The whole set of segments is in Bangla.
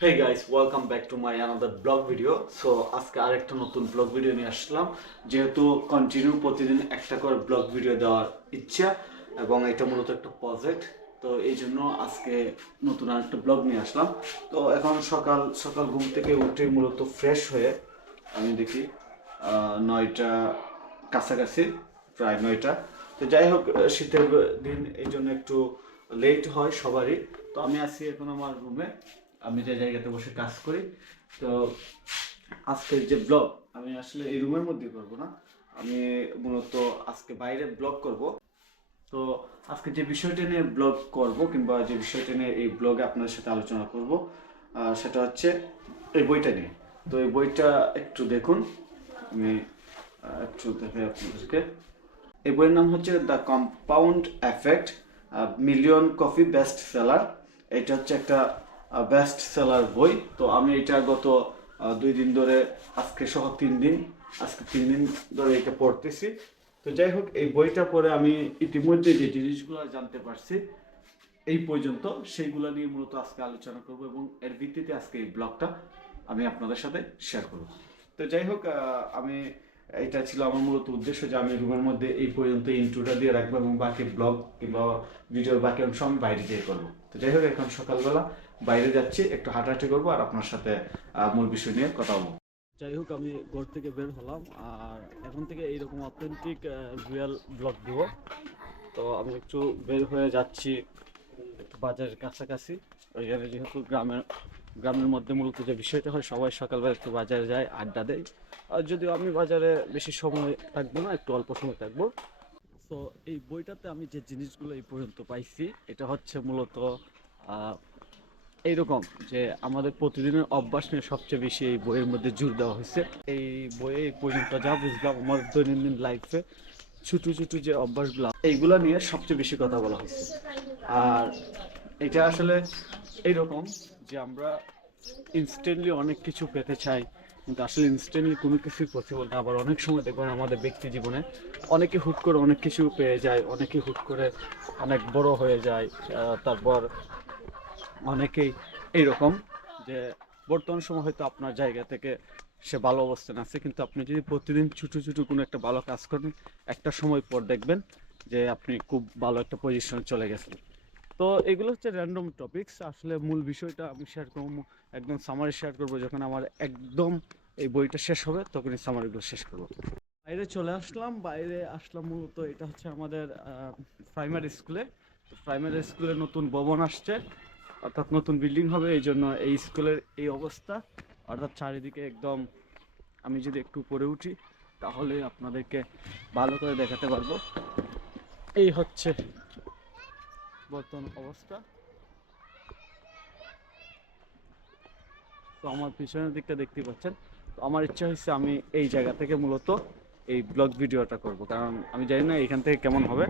Hey guys, welcome back to my another blog video. So আজকে আরেকটা নতুন ব্লগ ভিডিও নিয়ে আসলাম, যেহেতু কন্টিনিউ প্রতিদিন একটা করে ব্লগ ভিডিও দেওয়ার ইচ্ছা এবং এটা মূলত একটা প্রজেক্ট। তো এই জন্য আজকে নতুন আরেকটা ব্লগ নিয়ে আসলাম। তো এখন সকাল সকাল ঘুম থেকে উঠে মূলত ফ্রেশ হয়ে আমি দেখি 9টা কাছাকাছি, প্রায় 9টা। তো যাই হোক, শীতের দিন এই জন্য একটু লেট হয় সবারই। তো আমি আছি এখন আমার রুমে, আমি যে জায়গাতে বসে কাজ করি। তো আজকের যে ব্লগ আমি আসলে এই রুমের মধ্যে করব না, আমি মূলত আজকে বাইরে ব্লগ করব। তো আজকে যে বিষয়টা নিয়ে ব্লগ করব কিংবা যে বিষয়টা নিয়ে এই ব্লগে আপনাদের সাথে আলোচনা করব, সেটা হচ্ছে এই বইটা নিয়ে। তো এই বইটা একটু দেখুন, আমি একটু দেখে আপনাদেরকে। এই বইয়ের নাম হচ্ছে the compound effect, million coffee best seller. এটা হচ্ছে একটা বেস্ট সেলার বই। তো আমি এটা গত 2 দিন ধরে, আজকে সহ 3 দিন, আজকে 3 দিন ধরে এটা পড়তেছি। তো যাই হোক, এই বইটা পড়ে আমি ইতিমধ্যে যে জিনিসগুলো জানতে পারছি এই পর্যন্ত, সেইগুলো নিয়ে মূলত আজকে আলোচনা করব এবং এর ভিত্তিতে আজকে এই ব্লগটা আমি আপনাদের সাথে শেয়ার করব। তো যাই হোক, আমি এটা ছিল আমার মূলত উদ্দেশ্য যে আমি রুমের মধ্যে এই পর্যন্ত ইন্ট্রোটা দিয়ে রাখবো এবং বাকি ব্লগ কিংবা ভিডিওর বাকি অংশ আমি বাইরে যেয়ে করবো। তো যাই হোক, এখন সকালবেলা বাইরে যাচ্ছি, একটু হাঁটাহাঁটি করবো আর আপনার সাথে মূল বিষয় নিয়ে কথা বলবো। যাই হোক, আমি ঘর থেকে বের হলাম আর এখন থেকে এইরকম অথেন্টিক রিয়েল ব্লগ দিব। তো আমি একটু বের হয়ে যাচ্ছি একটু বাজারের কাছাকাছি। ওইখানে যেহেতু গ্রামের মধ্যে মূলত যে বিষয়টা হয়, সবাই সকালবেলা একটু বাজারে যায়, আড্ডা দেয়। আর যদিও আমি বাজারে বেশি সময় থাকবো না, একটু অল্প সময় থাকবো। তো এই বইটাতে আমি যে জিনিসগুলো এই পর্যন্ত পাইছি, এটা হচ্ছে মূলত এইরকম যে আমাদের প্রতিদিনের অভ্যাস নিয়ে সবচেয়ে বেশি এই বইয়ের মধ্যে জোর দেওয়া হয়েছে। এই বইয়ে এই পর্যন্ত যা বুঝলাম, আমার দৈনন্দিন লাইফে ছোটো ছোটো যে অভ্যাসগুলো, এইগুলো নিয়ে সবচেয়ে বেশি কথা বলা হয়েছে। আর এটা আসলে এইরকম যে আমরা ইনস্ট্যান্টলি অনেক কিছু পেতে চাই, কিন্তু আসলে ইনস্ট্যান্টলি কোনো কিছুই পসিবল না। আবার অনেক সময় দেখবেন আমাদের ব্যক্তি জীবনে অনেকে হুট করে অনেক কিছু পেয়ে যায়, অনেকে হুট করে অনেক বড় হয়ে যায়। তারপর অনেকেই এইরকম যে বর্তমান সময় হয়তো আপনার জায়গা থেকে সে ভালো অবস্থানে আছে, কিন্তু আপনি যদি প্রতিদিন ছোটো ছোটো কোনো একটা ভালো কাজ করেন, একটা সময় পর দেখবেন যে আপনি খুব ভালো একটা পজিশনে চলে গেছেন। তো এগুলো হচ্ছে র্যান্ডম টপিকস। আসলে মূল বিষয়টা আমি শেয়ার করবো, একদম সামারি শেয়ার করবো যখন আমার একদম এই বইটা শেষ হবে, তখনই সামারিগুলো শেষ করবো। বাইরে চলে আসলাম, বাইরে আসলাম মূলত এটা হচ্ছে আমাদের প্রাইমারি স্কুলে। তো প্রাইমারি স্কুলে নতুন ভবন আসছে, অর্থাৎ নতুন বিল্ডিং হবে, এই জন্য এই স্কুলের এই অবস্থা। অর্থাৎ চারিদিকে একদম, আমি যদি একটু উপরে উঠি তাহলে আপনাদেরকে ভালো করে দেখাতে পারবো। এই হচ্ছে বর্তমান অবস্থা। তো আমার পিছনের দিকটা দেখতে পাচ্ছেন। তো আমার ইচ্ছা হচ্ছে আমি এই জায়গা থেকে মূলত এই ব্লগ ভিডিওটা করব, কারণ আমি জানি না এখান থেকে কেমন হবে।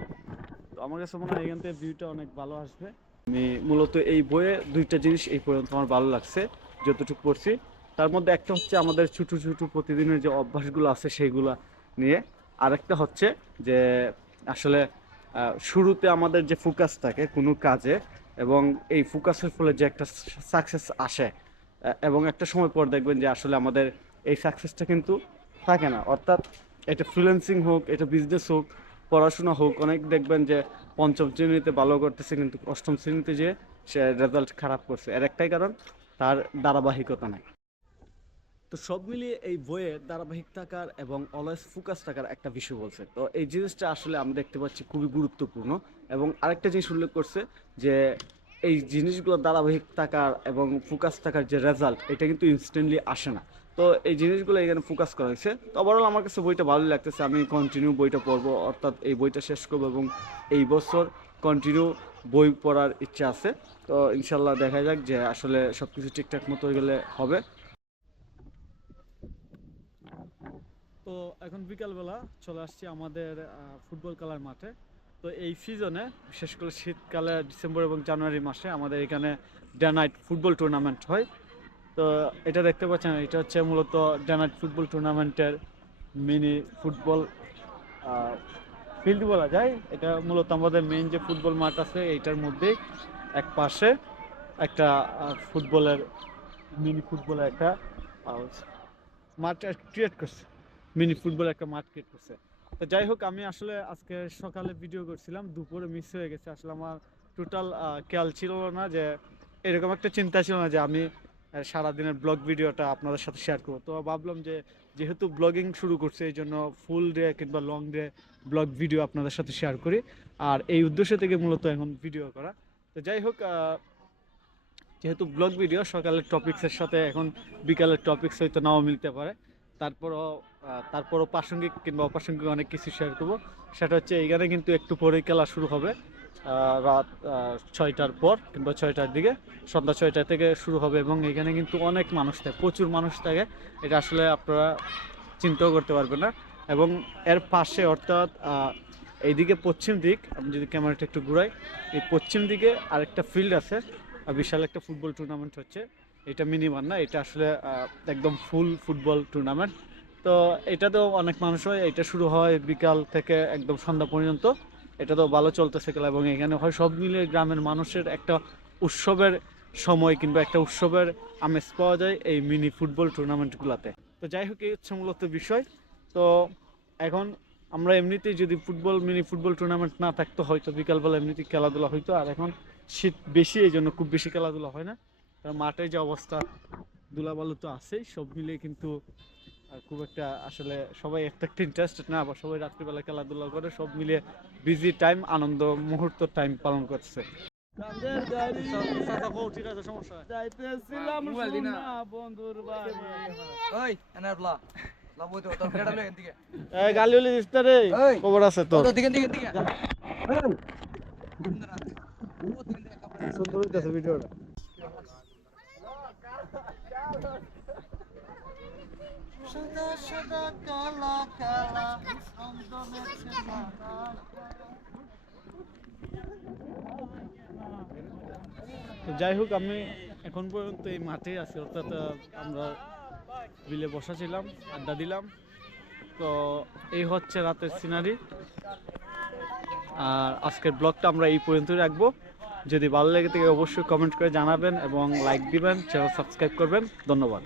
তো আমার কাছে মনে হয় এখান থেকে ভিউটা অনেক ভালো আসবে। আমি মূলত এই বইয়ে দুইটা জিনিস এই পর্যন্ত আমার ভালো লাগছে যতটুকু পড়ছি। তার মধ্যে একটা হচ্ছে আমাদের ছোটো ছোটো প্রতিদিনের যে অভ্যাসগুলো আছে সেইগুলো নিয়ে। আরেকটা হচ্ছে যে আসলে শুরুতে আমাদের যে ফোকাস থাকে কোনো কাজে, এবং এই ফোকাসের ফলে যে একটা সাকসেস আসে, এবং একটা সময় পর দেখবেন যে আসলে আমাদের এই সাকসেসটা কিন্তু থাকে না। অর্থাৎ এটা ফ্রিল্যান্সিং হোক, এটা বিজনেস হোক, পড়াশোনা হোক, অনেক দেখবেন যে পঞ্চম শ্রেণীতে ভালো করতেছে কিন্তু অষ্টম শ্রেণীতে যে সে রেজাল্ট খারাপ করছে। এর একটাই কারণ, তার ধারাবাহিকতা নাই। তো সব মিলিয়ে এই বইয়ে ধারাবাহিক থাকার এবং অলওয়েজ ফোকাস থাকার একটা বিষয় বলছে। তো এই জিনিসটা আসলে আমরা দেখতে পাচ্ছি খুবই গুরুত্বপূর্ণ। এবং আরেকটা জিনিস উল্লেখ করছে যে এই জিনিসগুলো ধারাবাহিক থাকার এবং ফোকাস থাকার যে রেজাল্ট, এটা কিন্তু ইনস্ট্যান্টলি আসে না। তো এই জিনিসগুলো এখানে ফোকাস করা হয়েছে। তো ওভারঅল আমার কাছে বইটা ভালোই লাগতেছে, আমি কন্টিনিউ বইটা পড়বো, অর্থাৎ এই বইটা শেষ করবো এবং এই বছর কন্টিনিউ বই পড়ার ইচ্ছা আছে। তো ইনশাল্লাহ দেখা যাক যে আসলে সব কিছু ঠিকঠাক মতো গেলে হবে। তো এখন বিকালবেলা চলে আসছি আমাদের ফুটবল খেলার মাঠে। তো এই সিজনে, বিশেষ করে শীতকালে ডিসেম্বর এবং জানুয়ারি মাসে আমাদের এখানে ডে নাইট ফুটবল টুর্নামেন্ট হয়। তো এটা দেখতে পাচ্ছেন, এটা হচ্ছে মূলত ডে নাইট ফুটবল টুর্নামেন্টের মিনি ফুটবল ফিল্ড বলা যায়। এটা মূলত আমাদের মেইন যে ফুটবল মাঠ আছে এইটার মধ্যেই এক পাশে একটা ফুটবলের মিনি ফুটবল একটা মাঠ ক্রিয়েট করছে, মিনি ফুটবল একটা মাঠ ক্রিয়েট করছে। তো যাই হোক, আমি আসলে আজকে সকালে ভিডিও করছিলাম, দুপুরে মিস হয়ে গেছে। আসলে আমার টোটাল খেয়াল ছিল না যে, এরকম একটা চিন্তা ছিল না যে আমি সারাদিনের ব্লগ ভিডিওটা আপনাদের সাথে শেয়ার করবো। তো ভাবলাম যে যেহেতু ব্লগিং শুরু করছে, এই জন্য ফুল ডে কিংবা লং ডে ব্লগ ভিডিও আপনাদের সাথে শেয়ার করি, আর এই উদ্দেশ্য থেকে মূলত এখন ভিডিও করা। তো যাই হোক, যেহেতু ব্লগ ভিডিও সকালের টপিক্সের সাথে এখন বিকালের টপিক্স হয়তো নাও মিলতে পারে, তারপরও প্রাসঙ্গিক কিংবা অপ্রাসঙ্গিক অনেক কিছু শেয়ার করবো। সেটা হচ্ছে এইখানে কিন্তু একটু পরেই খেলা শুরু হবে, রাত 6টার পর কিংবা 6টার দিকে, সন্ধ্যা 6টা থেকে শুরু হবে। এবং এখানে কিন্তু অনেক মানুষ থাকে, প্রচুর মানুষ থাকে, এটা আসলে আপনারা চিন্তাও করতে পারবেন না। এবং এর পাশে অর্থাৎ এইদিকে পশ্চিম দিক, আমি যদি ক্যামেরাটা একটু ঘুরাই, এই পশ্চিম দিকে আরেকটা ফিল্ড আছে, বিশাল একটা ফুটবল টুর্নামেন্ট হচ্ছে। এটা মিনি মান না, এটা আসলে একদম ফুল ফুটবল টুর্নামেন্ট। তো এটাতেও অনেক মানুষ হয়, এটা শুরু হয় বিকাল থেকে একদম সন্ধ্যা পর্যন্ত। এটা তো ভালো চলতেছে খেলা, এবং এখানে হয় সব মিলিয়ে গ্রামের মানুষের একটা উৎসবের সময় কিংবা একটা উৎসবের আমেজ পাওয়া যায় এই মিনি ফুটবল টুর্নামেন্টগুলোতে। তো যাই হোক, এই হচ্ছে মূলত বিষয়। তো এখন আমরা এমনিতেই যদি মিনি ফুটবল টুর্নামেন্ট না থাকতো, হয়তো বিকালবেলা এমনিতেই খেলাধুলা হইতো। আর এখন শীত বেশি, এই জন্য খুব বেশি খেলাধুলা হয় না। মাঠে যে অবস্থা, ধুলাবালু তো আছেই, সব মিলিয়ে কিন্তু খুব একটা আসলে সবাই একটা ইন্টারেস্টেড না, আবার সবাই রাত্রিবেলা খেলাধুলা করে, সব মিলিয়ে বিজি টাইম, আনন্দ মুহূর্ত টাইম পালন করছে। গালি দিস রে, খবর আছে তোর? সুন্দর হইতেছে ভিডিওটা। তো যাই হোক, আমি এখন পর্যন্ত এই মাঠে আছি, অর্থাৎ আমরা বিলে বসা ছিলাম, আড্ডা দিলাম। তো এই হচ্ছে রাতের সিনারি। আর আজকের ব্লগটা আমরা এই পর্যন্তই রাখবো। যদি ভালো লেগে থাকে অবশ্যই কমেন্ট করে জানাবেন এবং লাইক দিবেন, চ্যানেল সাবস্ক্রাইব করবেন। ধন্যবাদ।